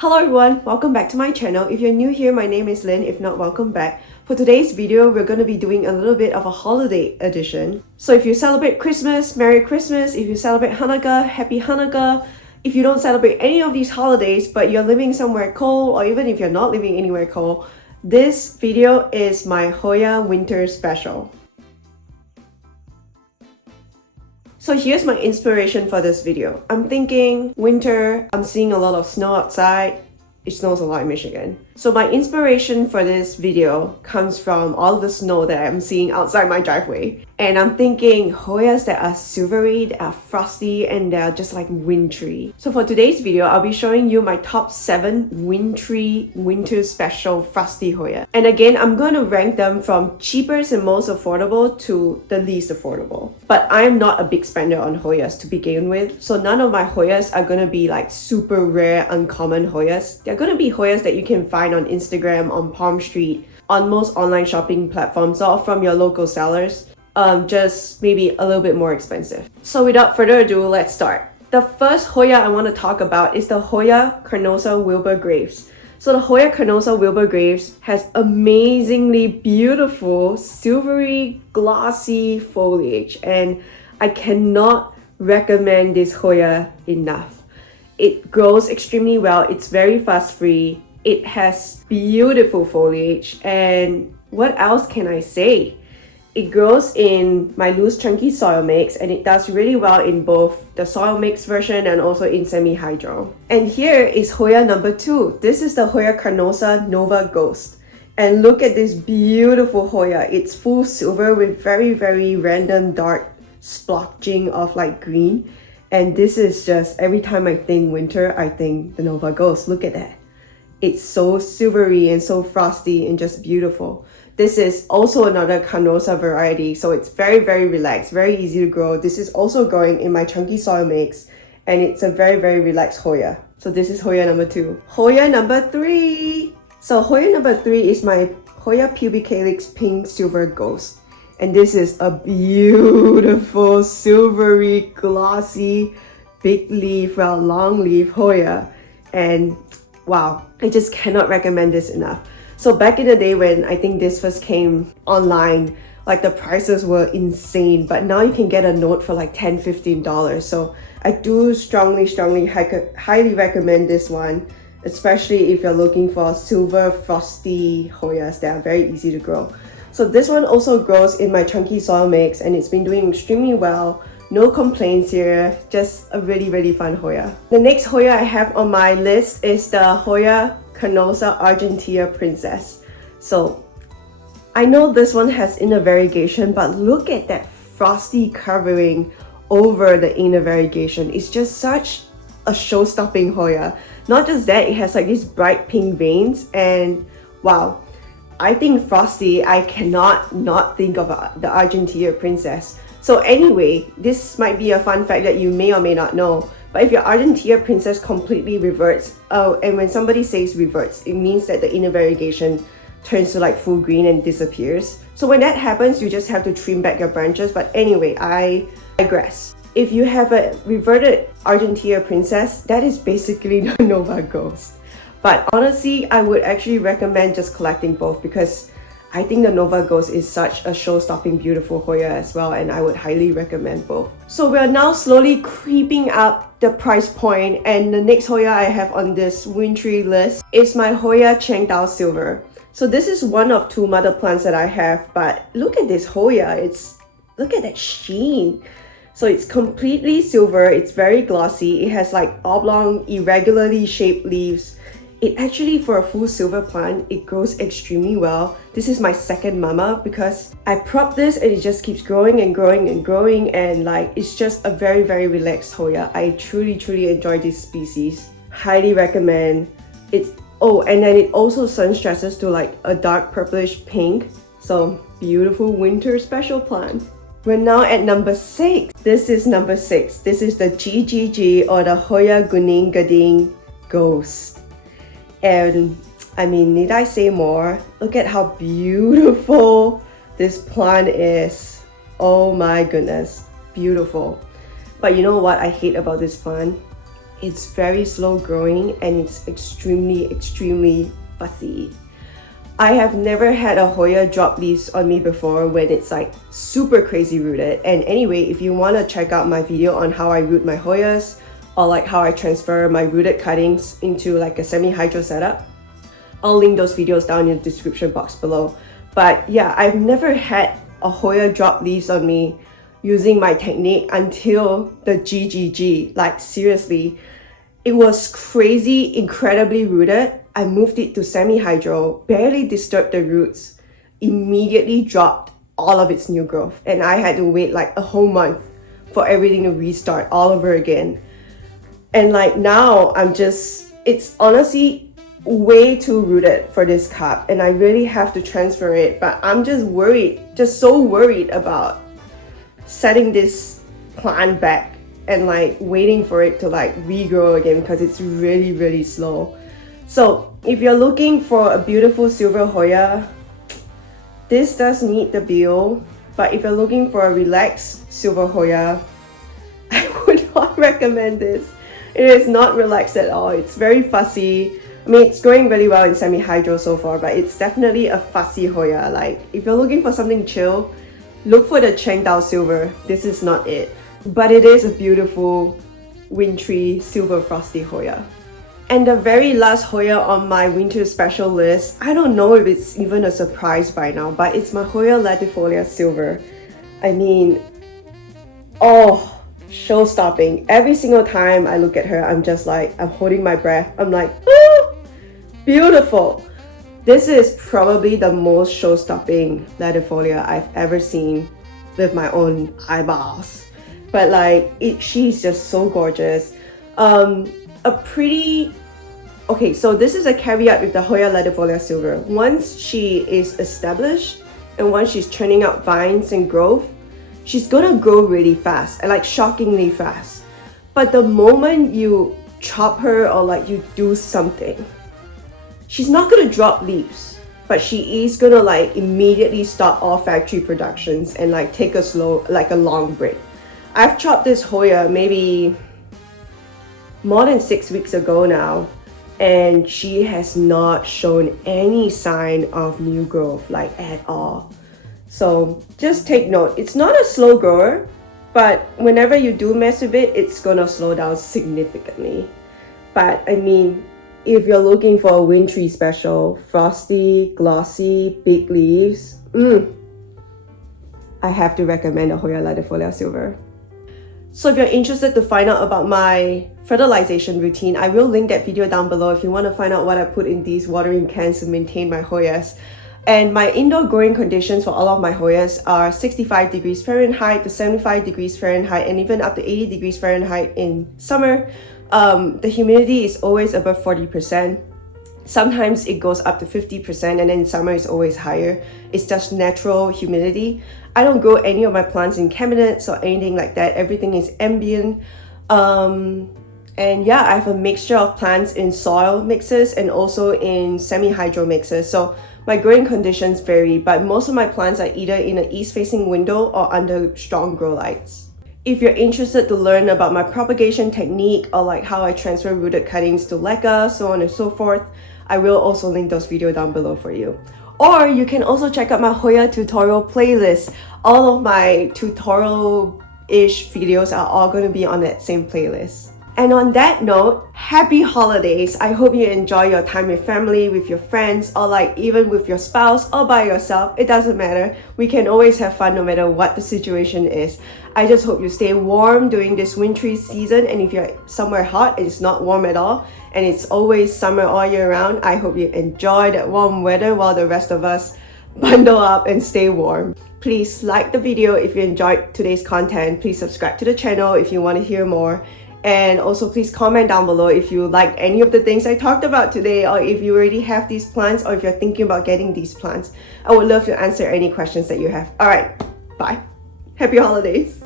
Hello everyone, welcome back to my channel. If you're new here, my name is Lynn. If not, welcome back. For today's video, we're going to be doing a little bit of a holiday edition. So if you celebrate Christmas, Merry Christmas. If you celebrate Hanukkah, Happy Hanukkah. If you don't celebrate any of these holidays, but you're living somewhere cold, or even if you're not living anywhere cold, this video is my Hoya winter special. So here's my inspiration for this video. I'm thinking winter, I'm seeing a lot of snow outside. It snows a lot in Michigan. So my inspiration for this video comes from all the snow that I'm seeing outside my driveway. And I'm thinking Hoyas that are silvery, that are frosty, and they're just like wintry. So for today's video, I'll be showing you my top 7 wintry winter special frosty Hoya. And again, I'm going to rank them from cheapest and most affordable to the least affordable. But I'm not a big spender on Hoyas to begin with. So none of my Hoyas are going to be like super rare, uncommon Hoyas. They're going to be Hoyas that you can find on Instagram, on Palm Street, on most online shopping platforms, or from your local sellers. Just maybe a little bit more expensive. So without further ado, let's start. The first Hoya I want to talk about is the Hoya Carnosa Wilbur Graves. So the Hoya Carnosa Wilbur Graves has amazingly beautiful, silvery, glossy foliage, and I cannot recommend this Hoya enough. It grows extremely well, it's very fuss free, it has beautiful foliage, and what else can I say? It grows in my loose chunky soil mix, and it does really well in both the soil mix version and also in semi-hydro. And here is Hoya number 2. This is the Hoya Carnosa Nova Ghost. And look at this beautiful Hoya. It's full silver with very random dark splotching of like green. And this is just, every time I think winter, I think the Nova Ghost. Look at that. It's so silvery and so frosty and just beautiful. This is also another Carnosa variety, so it's very relaxed, very easy to grow. This is also growing in my chunky soil mix, and it's a very relaxed Hoya. So this is Hoya number 2. Hoya number 3. So Hoya number 3 is my Hoya pubicalyx pink silver ghost. And this is a beautiful, silvery, glossy, big leaf, well, long leaf Hoya. And wow, I just cannot recommend this enough. So back in the day when I think this first came online, like the prices were insane, but now you can get a note for like $10-15. So I do strongly highly recommend this one, especially if you're looking for silver frosty Hoyas that are very easy to grow. So this one also grows in my chunky soil mix, and it's been doing extremely well. No complaints here, just a really fun Hoya. The next Hoya I have on my list is the Hoya Carnosa Argentea Princess. So I know this one has inner variegation, but look at that frosty covering over the inner variegation. It's just such a show-stopping Hoya. Not just that, it has like these bright pink veins, and wow, I think frosty, I cannot not think of the Argentea Princess. So anyway, this might be a fun fact that you may or may not know, but if your Argentea Princess completely reverts, and when somebody says reverts, it means that the inner variegation turns to like full green and disappears. So when that happens, you just have to trim back your branches. But anyway, I digress. If you have a reverted Argentea Princess, that is basically the Nova Ghost. But honestly, I would actually recommend just collecting both, because I think the Nova Ghost is such a show-stopping beautiful Hoya as well, and I would highly recommend both. So we're now slowly creeping up the price point, and the next Hoya I have on this wintry list is my Hoya Chengdao Silver. So this is one of 2 mother plants that I have, but look at this Hoya, look at that sheen. So it's completely silver, it's very glossy, it has like oblong, irregularly shaped leaves. It actually, for a full silver plant, it grows extremely well. This is my second mama because I prop this and it just keeps growing and growing, and like it's just a very relaxed Hoya. I truly enjoy this species. Highly recommend. And then it also sun stresses to like a dark purplish pink. So beautiful winter special plant. We're now at number 6. This is number 6. This is the GGG, or the Hoya Guning Gading Ghost. And I mean, need I say more? Look at how beautiful this plant is. Oh my goodness, beautiful. But you know what I hate about this plant? It's very slow growing and it's extremely fussy. I have never had a Hoya drop leaves on me before when it's like super crazy rooted. And anyway, if you want to check out my video on how I root my Hoyas or like how I transfer my rooted cuttings into like a semi-hydro setup, I'll link those videos down in the description box below. But yeah, I've never had a Hoya drop leaves on me using my technique until the GGG. Like seriously, it was crazy, incredibly rooted. I moved it to semi-hydro, barely disturbed the roots, immediately dropped all of its new growth. And I had to wait like a whole month for everything to restart all over again. And like now, it's honestly way too rooted for this cup. And I really have to transfer it. But I'm just so worried about setting this plant back and like waiting for it to like regrow again because it's really slow. So if you're looking for a beautiful silver Hoya, this does meet the bill. But if you're looking for a relaxed silver Hoya, I would not recommend this. It is not relaxed at all. It's very fussy. I mean, it's growing really well in semi-hydro so far, but it's definitely a fussy Hoya. Like if you're looking for something chill, look for the Chengdao silver. This is not it. But it is a beautiful wintry silver frosty Hoya. And the very last Hoya on my winter special list, I don't know if it's even a surprise by now, but it's my Hoya latifolia silver. I mean, oh, show-stopping. Every single time I look at her, I'm just like, I'm holding my breath. I'm like, oh, beautiful. This is probably the most show-stopping latifolia I've ever seen with my own eyeballs. But like, she's just so gorgeous. Okay, so this is a caveat with the Hoya latifolia silver. Once she is established and once she's churning out vines and growth, she's gonna grow really fast and like shockingly fast. But the moment you chop her or like you do something, she's not gonna drop leaves, but she is gonna like immediately stop all factory productions and like take a long break. I've chopped this Hoya maybe more than 6 weeks ago now, and she has not shown any sign of new growth like at all. So just take note, it's not a slow grower, but whenever you do mess with it, it's gonna slow down significantly. But I mean, if you're looking for a wintry special, frosty, glossy, big leaves, I have to recommend a Hoya latifolia silver. So if you're interested to find out about my fertilization routine, I will link that video down below if you want to find out what I put in these watering cans to maintain my Hoyas. And my indoor growing conditions for all of my Hoyas are 65 degrees Fahrenheit to 75 degrees Fahrenheit and even up to 80 degrees Fahrenheit in summer. The humidity is always above 40%. Sometimes it goes up to 50% and then in summer it's always higher. It's just natural humidity. I don't grow any of my plants in cabinets or anything like that. Everything is ambient. And yeah, I have a mixture of plants in soil mixes and also in semi-hydro mixes. So my growing conditions vary, but most of my plants are either in an east-facing window or under strong grow lights. If you're interested to learn about my propagation technique or like how I transfer rooted cuttings to leca, so on and so forth, I will also link those videos down below for you. Or you can also check out my Hoya tutorial playlist. All of my tutorial-ish videos are all going to be on that same playlist. And on that note, happy holidays. I hope you enjoy your time with family, with your friends, or like even with your spouse or by yourself. It doesn't matter. We can always have fun no matter what the situation is. I just hope you stay warm during this wintry season, and if you're somewhere hot and it's not warm at all, and it's always summer all year round, I hope you enjoy that warm weather while the rest of us bundle up and stay warm. Please like the video if you enjoyed today's content. Please subscribe to the channel if you want to hear more. And also please comment down below if you liked any of the things I talked about today, or if you already have these plants, or if you're thinking about getting these plants. I would love to answer any questions that you have. Alright, bye. Happy holidays.